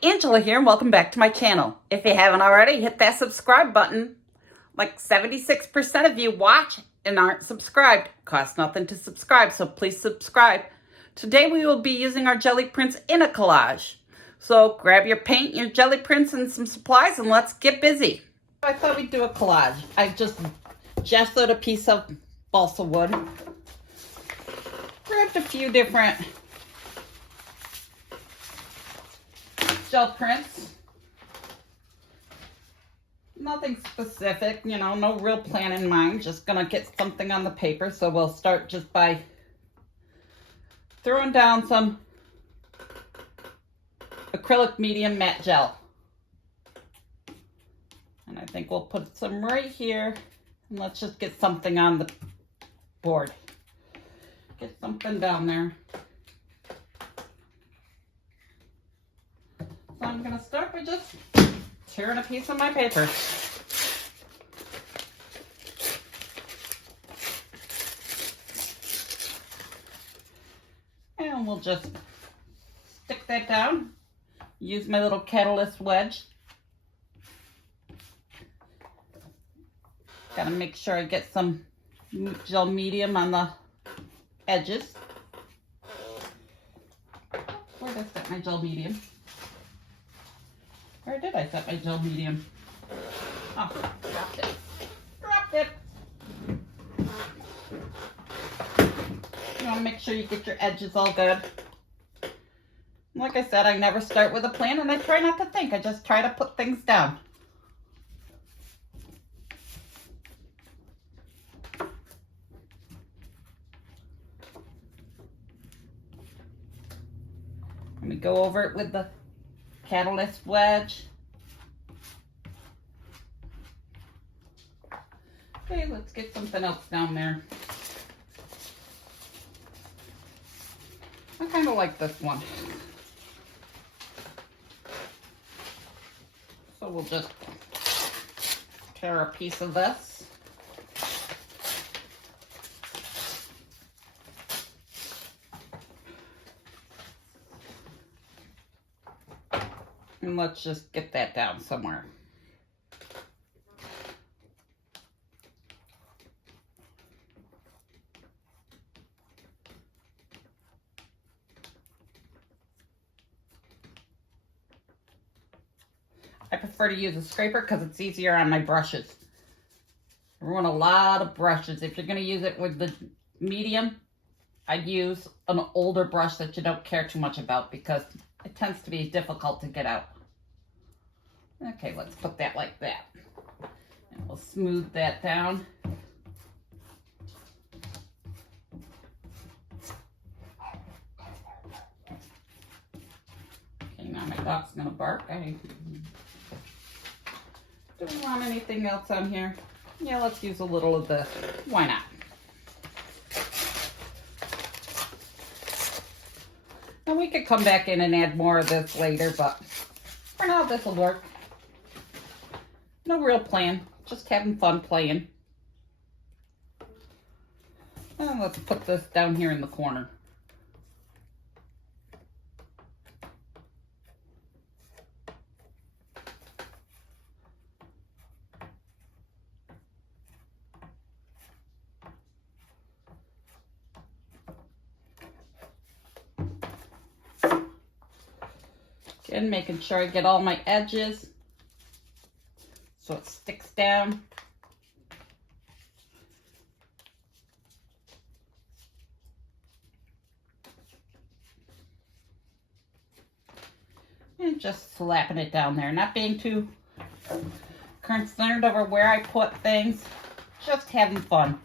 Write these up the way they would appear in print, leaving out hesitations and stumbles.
Angela here, and welcome back to my channel. If you haven't already, hit that subscribe button. Like 76% of you watch and aren't subscribed. Costs nothing to subscribe, so please subscribe. Today we will be using our jelly prints in a collage. So grab your paint, your jelly prints, and some supplies, and let's get busy. I thought we'd do a collage. I just gessoed a piece of balsa wood. Grabbed a few different gel prints. Nothing specific, you know, no real plan in mind. Just gonna get something on the paper. So we'll start just by throwing down some acrylic medium matte gel. And I think we'll put some right here. And let's just get something on the board. Get something down there. So I'm going to start by just tearing a piece of my paper. And we'll just stick that down. Use my little catalyst wedge. Gotta make sure I get some gel medium on the edges. Where did I set my gel medium? Where did I set my gel medium? Oh, dropped it. Dropped it. You want to make sure you get your edges all good. Like I said, I never start with a plan, and I try not to think. I just try to put things down. Let me go over it with the catalyst wedge. Okay, let's get something else down there. I kind of like this one. So we'll just tear a piece of this. And let's just get that down somewhere. I prefer to use a scraper because it's easier on my brushes. I run a lot of brushes. If you're going to use it with the medium, I'd use an older brush that you don't care too much about because it tends to be difficult to get out. Okay, let's put that like that. And we'll smooth that down. Okay, now my dog's gonna bark. I don't want anything else on here. Yeah, let's use a little of this. Why not? And we could come back in and add more of this later, but for now, this will work. No real plan, just having fun playing. And let's put this down here in the corner. Again, making sure I get all my edges so it sticks down. And just slapping it down there, not being too concerned over where I put things, just having fun.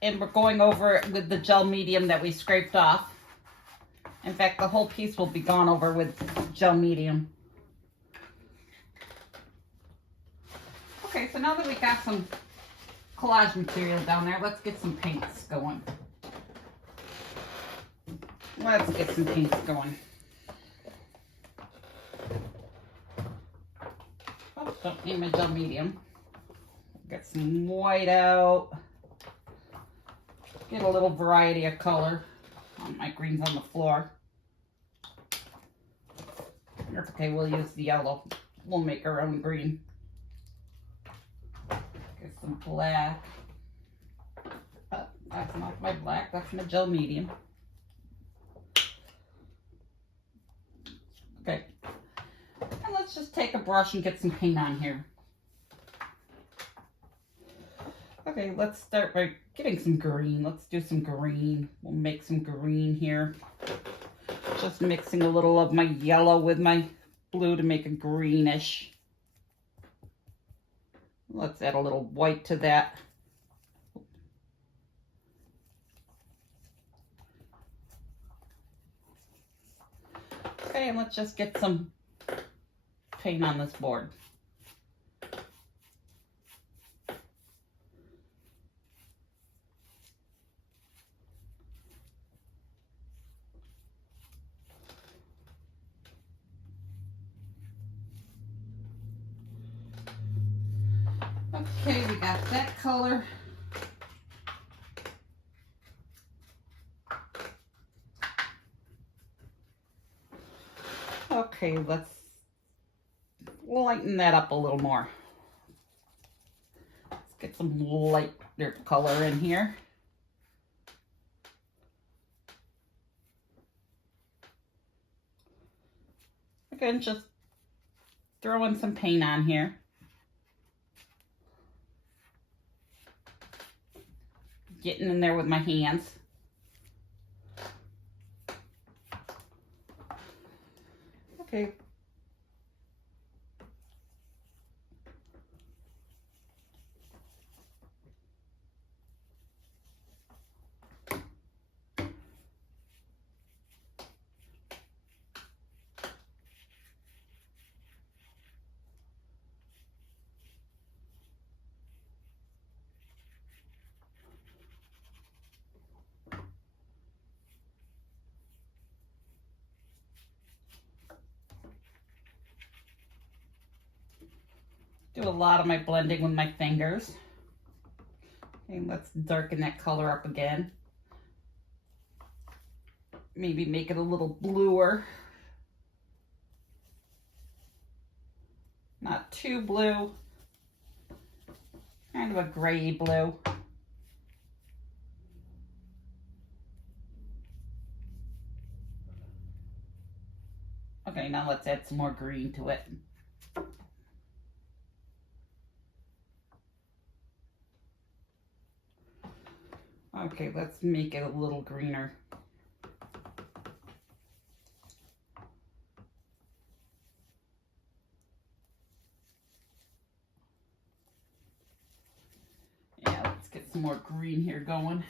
And we're going over it with the gel medium that we scraped off. In fact, the whole piece will be gone over with gel medium. Okay, so now that we got some collage material down there, let's get some paints going. Let's get some paints going. Oh, don't need my gel medium. Get some white out. Get a little variety of color on my greens on the floor. That's okay, we'll use the yellow. We'll make our own green. Get some black. Oh, that's not my black, that's my gel medium. Okay. And let's just take a brush and get some paint on here. Okay, let's start by getting some green. Let's do some green. We'll make some green here. Just mixing a little of my yellow with my blue to make a greenish. Let's add a little white to that. Okay, and let's just get some paint on this board. Okay, we got that color. Okay, let's lighten that up a little more. Let's get some lighter color in here. Again, just throwing some paint on here. Getting in there with my hands. Okay. Do a lot of my blending with my fingers. Okay, let's darken that color up again. Maybe make it a little bluer. Not too blue. Kind of a gray blue. Okay, now let's add some more green to it. Okay, let's make it a little greener. Yeah, let's get some more green here going.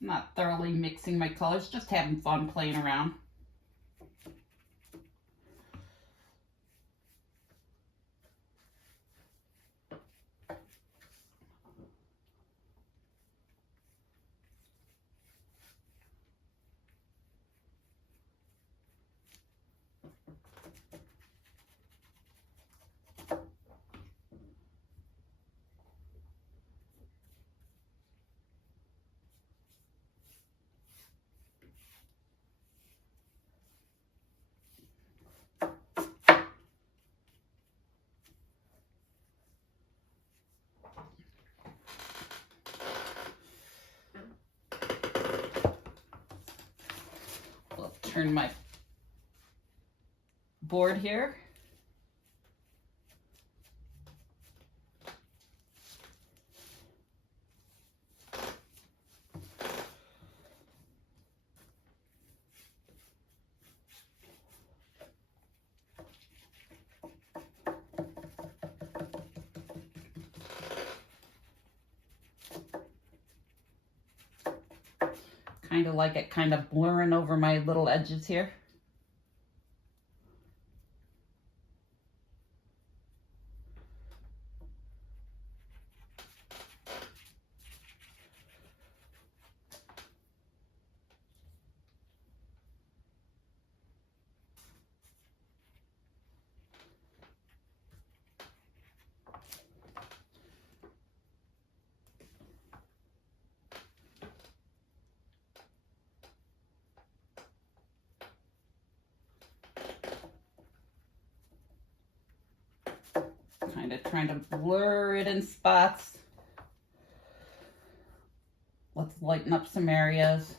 Not thoroughly mixing my colors, just having fun playing around. I'll turn my board here. Kind of like it kind of blurring over my little edges here. Kind of trying to blur it in spots. Let's lighten up some areas.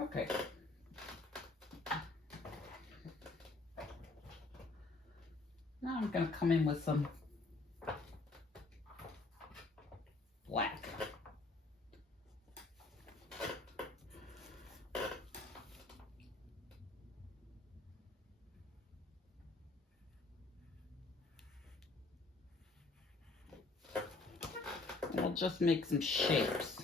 Okay. Now I'm going to come in with some black. We'll just make some shapes.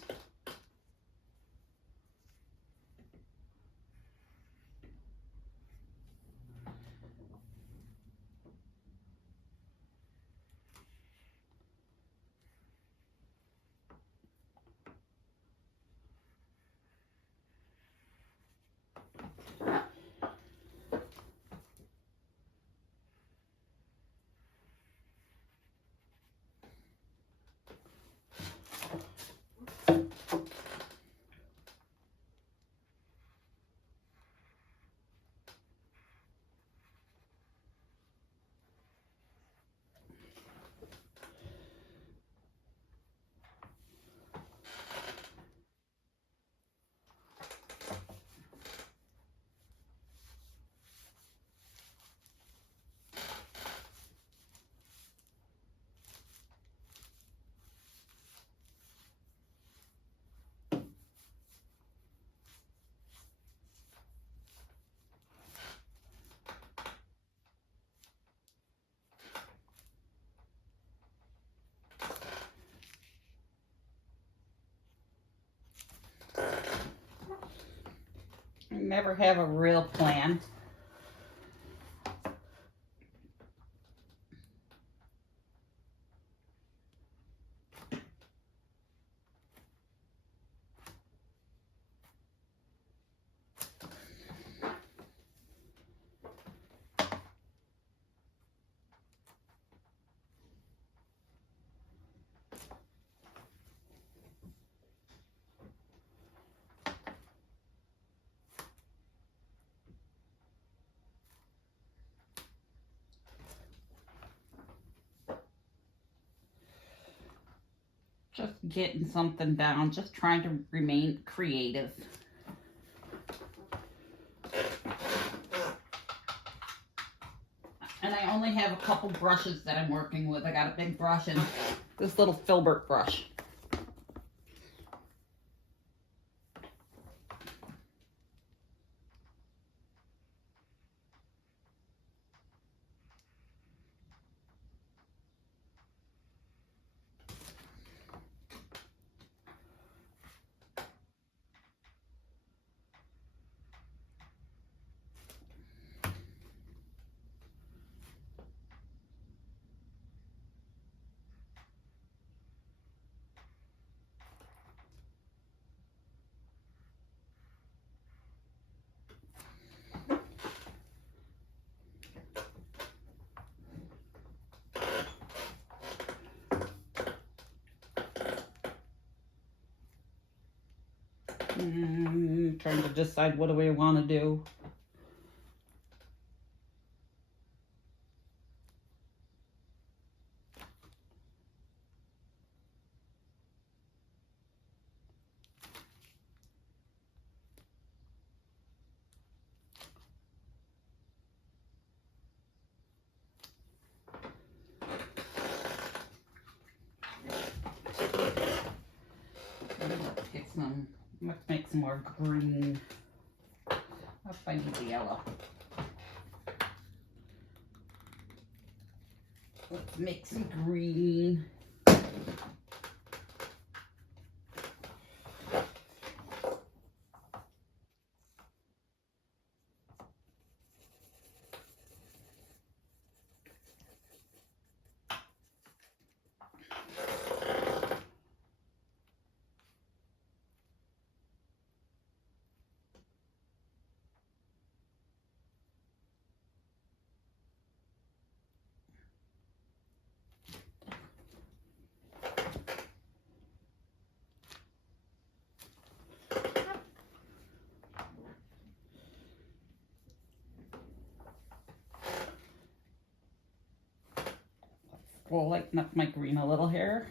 I never have a real plan. Just getting something down, just trying to remain creative. And I only have a couple brushes that I'm working with. I got a big brush and this little filbert brush. Trying to decide what do we want to do. Let's make some more green. I'll find the yellow. Let's make some green. We'll lighten up my green a little here.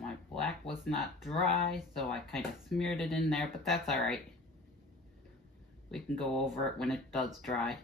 My black was not dry, so I kind of smeared it in there, but that's all right. We can go over it when it does dry.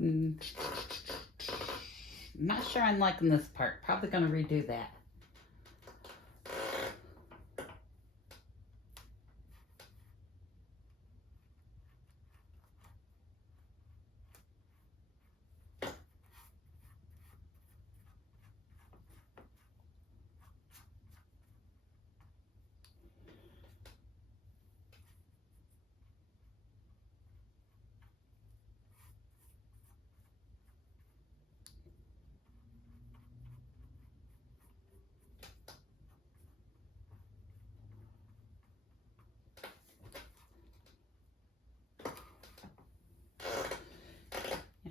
I'm not sure I'm liking this part. Probably gonna redo that.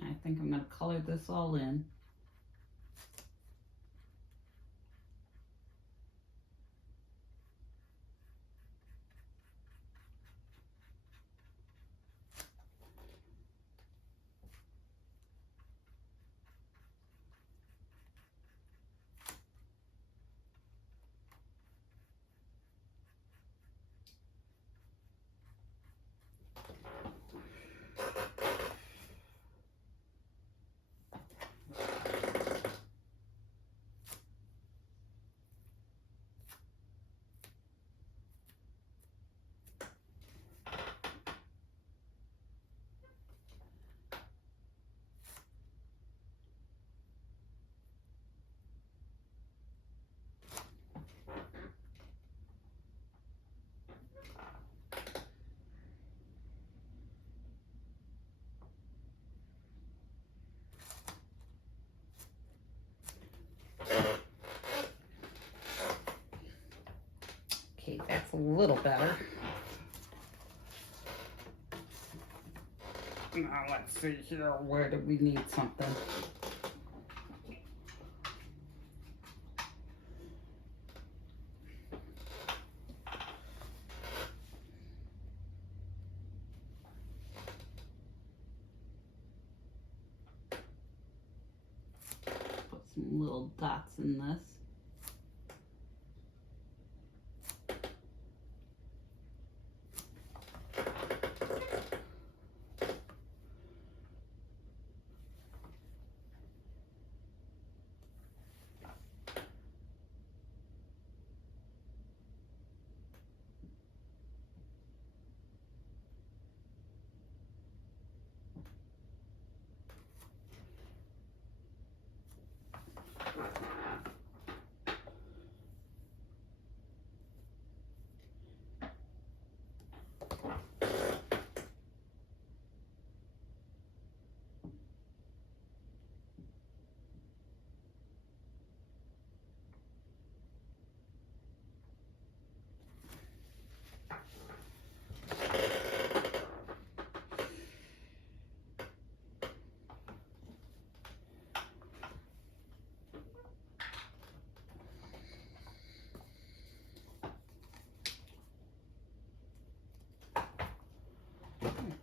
And I think I'm gonna color this all in. Okay, that's a little better. Now let's see here, where do we need something? Put some little dots in this.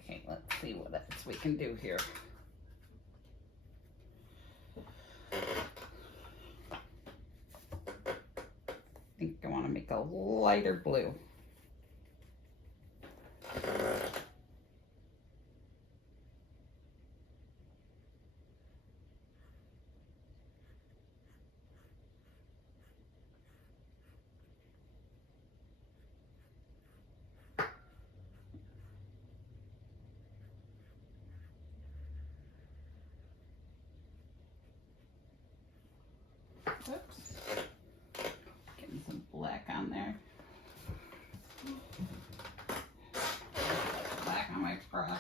Okay, let's see what else we can do here. I think I want to make a lighter blue. Oops. Getting some black on there. Black on my brush.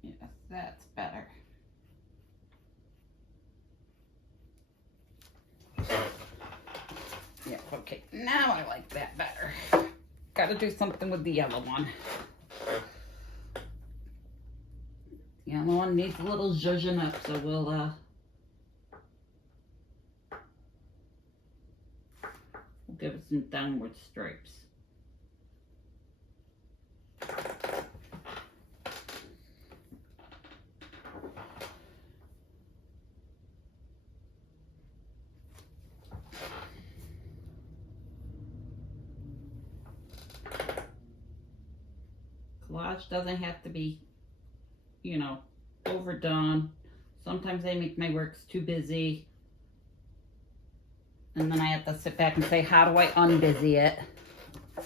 Yes, that's better. Yeah, okay, now I like that better. Gotta do something with the yellow one. The yellow one needs a little zhuzhing up, so we'll give it some downward stripes. Collage doesn't have to be, you know, overdone. Sometimes I make my works too busy. And then I have to sit back and say, how do I unbusy it? But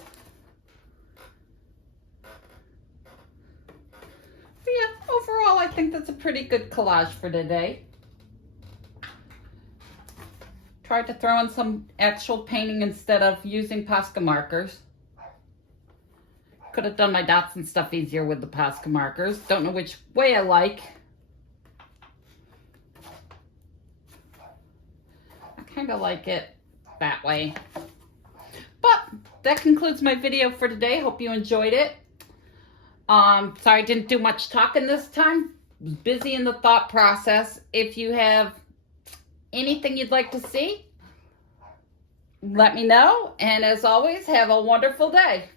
yeah, overall, I think that's a pretty good collage for today. Tried to throw in some actual painting instead of using Posca markers. Could have done my dots and stuff easier with the Posca markers. Don't know which way I like. I kind of like it that way. But that concludes my video for today. Hope you enjoyed it. Sorry I didn't do much talking this time. Was busy in the thought process. If you have anything you'd like to see, let me know. And as always, have a wonderful day.